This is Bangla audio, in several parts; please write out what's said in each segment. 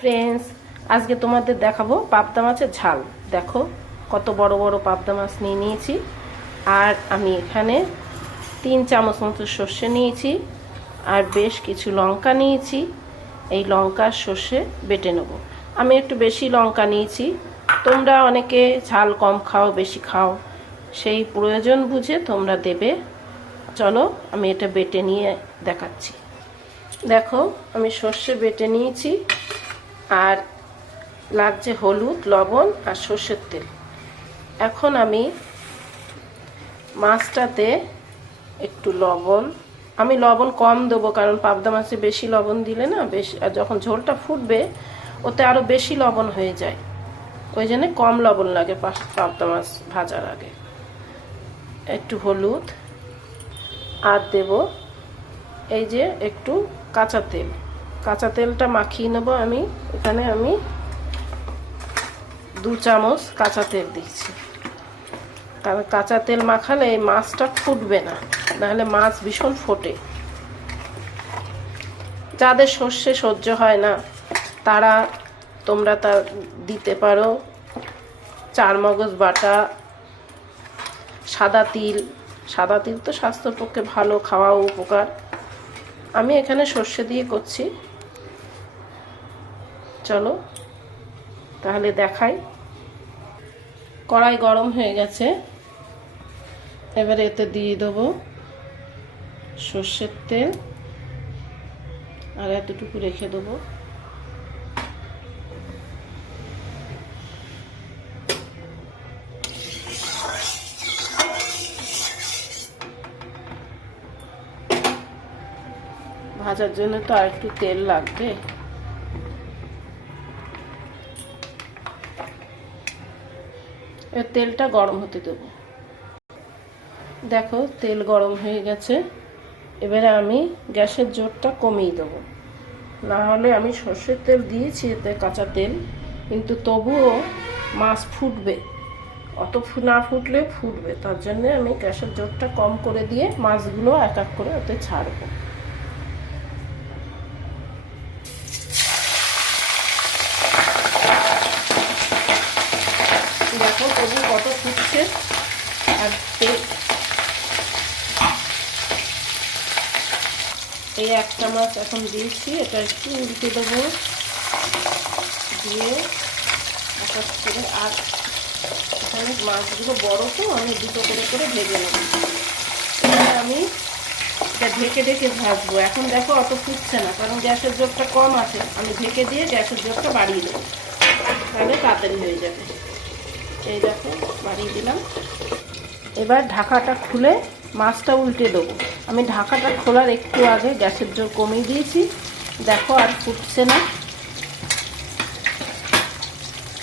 ফ্রেন্ডস, আজকে তোমাদের দেখাবো পাবদা মাছের ঝাল। দেখো কত বড় বড় পাবদা মাছ নিয়ে নিয়েছি। আর আমি এখানে 3 চামচ মতো সর্ষে নিয়েছি আর বেশ কিছু লঙ্কা নিয়েছি। এই লঙ্কা সর্ষে বেটে নেব। আমি একটু বেশি লঙ্কা নিয়েছি, তোমরা অনেকে ঝাল কম খাও বেশি খাও, সেই প্রয়োজন বুঝে তোমরা দেবে। চলো আমি এটা বেটে নিয়ে দেখাচ্ছি। দেখো আমি সর্ষে বেটে নিয়েছি, আর লাগছে হলুদ, লবণ আর সর্ষের তেল। এখন আমি মাছটাতে একটু লবণ, আমি লবণ কম দেবো কারণ পাবদা মাছে বেশি লবণ দিলে না বেশি, আর যখন ঝোলটা ফুটবে ওতে আরও বেশি লবণ হয়ে যায়, ওই জন্য কম লবণ লাগে পাবদা মাছ ভাজার আগে। একটু হলুদ আর দেব এই যে একটু কাঁচা তেল। কাঁচা তেলটা মাখিয়ে নেবো আমি। এখানে আমি 2 চামচ কাঁচা তেল দিচ্ছি, কারণ কাঁচা তেল মাখালে এই মাছটা ফুটবে না, নাহলে মাছ ভীষণ ফোটে। যাদের সর্ষে সহ্য হয় না তারা তোমরা তা দিতে পারো চারমগজ বাটা, সাদা তিল। সাদা তিল তো স্বাস্থ্যের পক্ষে ভালো, খাওয়াও উপকার। আমি এখানে সর্ষে দিয়ে করছি। চলো তাহলে দেখাই। কড়াই গরম হয়ে গেছে, এবারে এতে দিয়ে দেবো সর্ষের তেল, আর এতটুকু রেখে দেবো। ভাজার জন্য তো আর একটু তেল লাগবে। এর তেলটা গরম হতে দেব। দেখো তেল গরম হয়ে গেছে, এবারে আমি গ্যাসের জোরটা কমিয়ে দেবো। না হলে আমি সর্ষের তেল দিয়েছি এতে কাঁচা তেল, কিন্তু তবুও মাছ ফুটবে, অত না ফুটলে ফুটবে, তার জন্য আমি গ্যাসের জোরটা কম করে দিয়ে মাছগুলো এক এক করে ওতে ছাড়বো। দেখো তবু কত ফুটছে। আর এই 1 চামচ এখন দিয়েছি, এটা একটু উল্টে দেবো, দিয়ে আকাশ করে। আর এখানে মাছগুলো বড় তো, আমি 2টো করে ভেজে নেব। আমি এটা ঢেকে ঢেকে ভাজবো। এখন দেখো অত ফুটছে না কারণ গ্যাসের জোরটা কম আছে, আমি ঢেকে দিয়ে গ্যাসের জোরটা বাড়িয়ে দেবো, তাহলে তাড়াতাড়ি হয়ে যাবে। এই দেখো বাড়িয়ে দিলাম। এবার ঢাকাটা খুলে মাছটা উল্টে দেবো। আমি ঢাকাটা খোলার একটু আগে গ্যাসের জোর কমিয়ে দিয়েছি। দেখো আর ফুটছে না।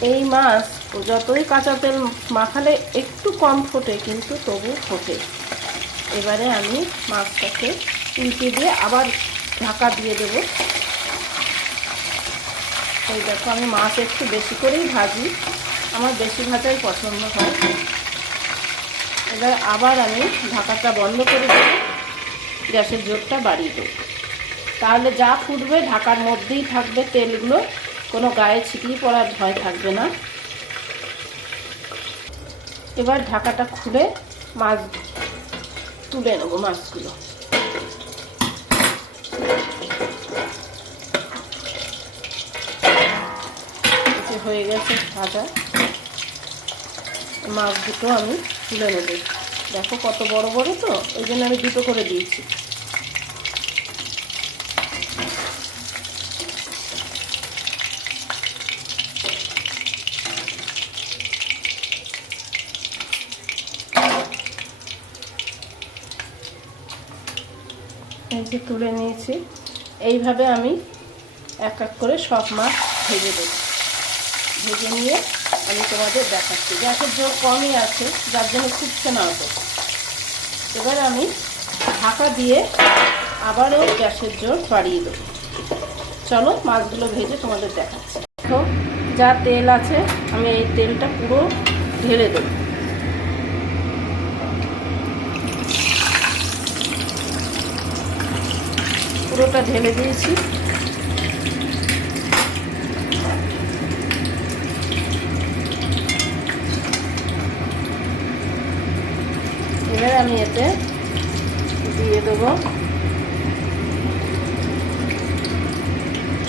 এই মাছ যতই কাঁচা তেল মাখালে একটু কম ফোটে, কিন্তু তবু ফোটে। এবারে আমি মাছটাকে উল্টে দিয়ে আবার ঢাকা দিয়ে দেবো। এই দেখো আমি মাছ একটু বেশি করেই ভাজি, আমার বেশি ভাজাই পছন্দ হয়। এবার আবার আমি ঢাকাটা বন্ধ করে দেব, গ্যাসের জোরটা বাড়িয়ে দেবো। তাহলে যা ফুটবে ঢাকার মধ্যেই থাকবে তেলগুলো, কোনো গায়ে ছিটিয়ে পড়ার ভয় থাকবে না। এবার ঢাকাটা খুলে মাছ তুলে নেবো। মাছগুলো হয়ে গেছে ভাজা, মাছ দুটো আমি তুলে নেব। দেখো কত বড় বড়, তো ওই জন্য আমি 2টো করে দিয়েছি। এই যে তুলে নিয়েছি। এইভাবে আমি এক এক করে সব মাছ ভেজে দেব। ভেজে নিয়ে আমি তোমাদের দেখাচ্ছি। গ্যাসের জোর কমই আছে যার জন্য ফুটছে না অত। এবার আমি ঢাকা দিয়ে আবারও গ্যাসের জোর বাড়িয়ে দেব। চলো মাছগুলো ভেজে তোমাদের দেখাচ্ছি। দেখো যা তেল আছে আমি এই তেলটা পুরো ঢেলে দেব। পুরোটা ঢেলে দিয়েছি। আমি এতে দিয়ে দেবো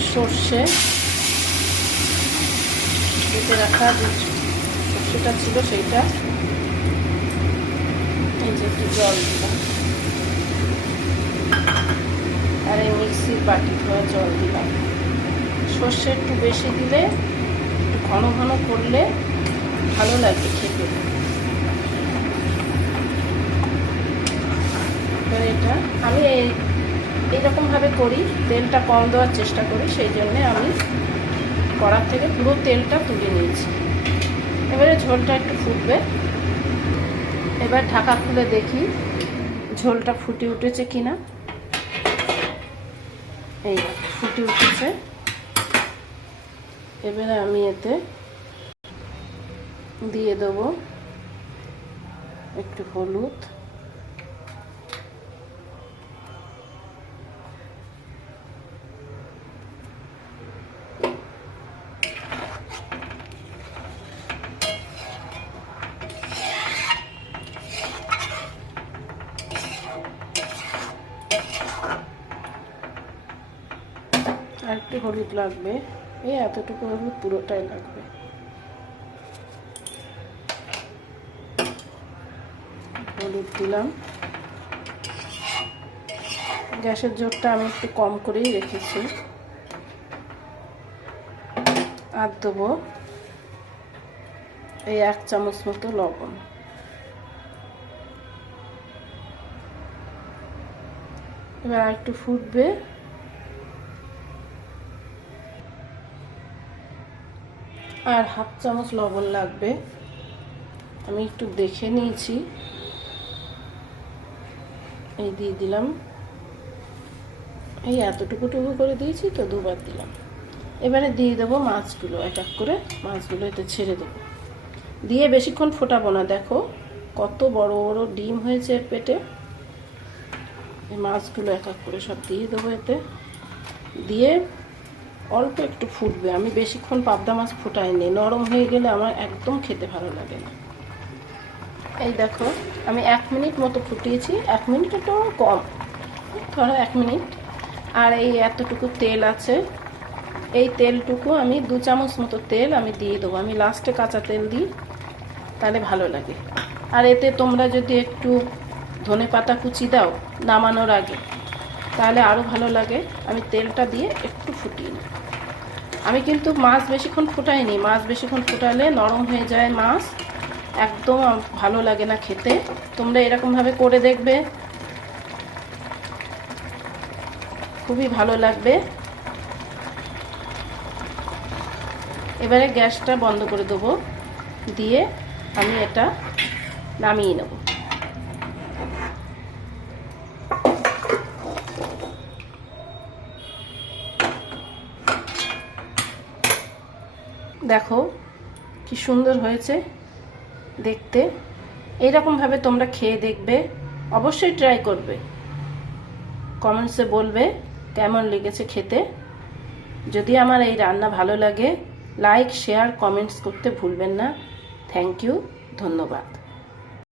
সর্ষে, কেটে রাখা যে সর্ষেটা ছিল সেইটা, এই যে একটু জল দিলাম, আর এই মিক্সির বাটি ধোয়া জল দিলাম। সর্ষে একটু বেশি দিলে, একটু ঘন ঘন করলে ভালো লাগে খেতে। এবার এটা আমি এইরকমভাবে করি, তেলটা কম দেওয়ার চেষ্টা করি, সেই জন্যে আমি কড়ার থেকে পুরো তেলটা তুলে নিয়েছি। এবারে ঝোলটা একটু ফুটবে, এবার ঢাকা খুলে দেখি ঝোলটা ফুটে উঠেছে কিনা। এই ফুটে উঠেছে। এবারে আমি এতে দিয়ে দেবো একটু হলুদ, আর একটু হলুদ লাগবে, এই এতটুকু হলুদ পুরোটাই লাগবে। হলুদ দিলাম। গ্যাসের জোরটা আমি একটু কম করেই রেখেছি। আর দেবো এই 1 চামচ মতো লবণ। এবার একটু ফুটবে, আর 1/2 চামচ লবণ লাগবে। আমি একটু দেখে নিয়েছি, এই দিয়ে দিলাম। এই এতটুকু করে দিয়েছি তো, 2বার দিলাম। এবারে দিয়ে দেবো মাছগুলো, এক এক করে মাছগুলো এতে ছেড়ে দেবো। দিয়ে বেশিক্ষণ ফোটাবো না। দেখো কত বড় বড় ডিম হয়েছে এর পেটে। এই মাছগুলো এক এক করে সব দিয়ে দেবো এতে। দিয়ে অল্প একটু ফুটবে। আমি বেশিক্ষণ পাবদা মাছ ফোটাইনি, নরম হয়ে গেলে আমার একদম খেতে ভালো লাগে না। এই দেখো আমি 1 মিনিট মতো ফুটিয়েছি, 1 মিনিট একটু কম, ধরো 1 মিনিট। আর এই এতটুকু তেল আছে, এই তেলটুকু আমি 2 চামচ মতো তেল আমি দিয়ে দেবো। আমি লাস্টে কাঁচা তেল দিই, তাহলে ভালো লাগে। আর এতে তোমরা যদি একটু ধনেপাতা কুচি দাও নামানোর আগে, তাহলে আরও ভালো লাগে। আমি তেলটা দিয়ে একটু ফুটিয়ে নিই। আমি কিন্তু মাছ বেশিক্ষণ ফুটাইনি, মাছ বেশিক্ষণ ফুটালে নরম হয়ে যায় মাছ, একদম ভালো লাগে না খেতে। তোমরা এরকমভাবে করে দেখবে, খুবই ভালো লাগবে। এবারে গ্যাসটা বন্ধ করে দেবো, দিয়ে আমি এটা নামিয়ে নেব। দেখো কি সুন্দর হয়েছে দেখতে। এইরকমভাবে তোমরা খেয়ে দেখবে, অবশ্যই ট্রাই করবে। কমেন্টসে বলবে কেমন লেগেছে খেতে। যদি আমার এই রান্না ভালো লাগে, লাইক, শেয়ার, কমেন্টস করতে ভুলবেন না। থ্যাংক ইউ, ধন্যবাদ।